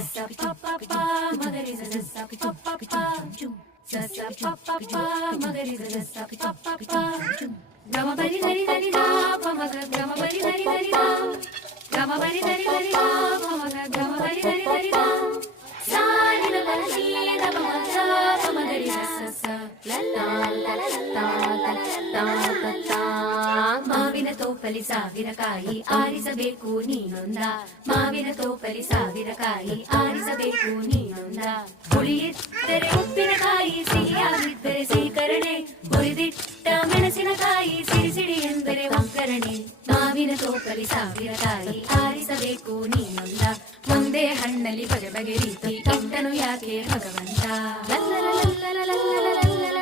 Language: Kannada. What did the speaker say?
sa pa pa pa magari sa sa pa pa pa sa sa pa pa pa magari sa sa pa pa pa gama bari dari dari da pa maga gama bari dari dari da gama bari dari dari da pa maga gama bari dari dari da sa ni da pa ni da pa ma sa pa magari sa sa la la la la la la la la ಮಾವಿನ ತೋಪಲಿ ಸಾವಿರ ಕಾಯಿ ಆರಿಸಬೇಕು ನೀನೊಂದ ಮಾವಿನ ತೋಪಲಿ ಸಾವಿರ ಕಾಯಿ ಆರಿಸಬೇಕು ನೀನೊಂದ ಹುಳಿಯಿದ್ದರೆ ಉಪ್ಪಿನಕಾಯಿ ಸಿಹಿಯಾಗಿದ್ದರೆ ಸೀಕರಣೆ ಹುರಿದಿಟ್ಟ ಮೆಣಸಿನಕಾಯಿ ಸಿಡಿ ಸಿಡಿ ಎಂದರೆ ಒಗ್ಗರಣೆ ಮಾವಿನ ತೋಪಲಿ ಸಾವಿರ ಕಾಯಿ ಆರಿಸಬೇಕು ನೀನೊಂದ ಒಂದೇ ಹಣ್ಣಲ್ಲಿ ಬಗೆ ಬಗೆ ರೀತಿ ಇಟ್ಟನು ಯಾಕೆ ಭಗವಂತ ಲಲ್ಲ ಲಲ್ಲ ಲಲ್ಲ ಲಲ್ಲ ಲಲ್ಲ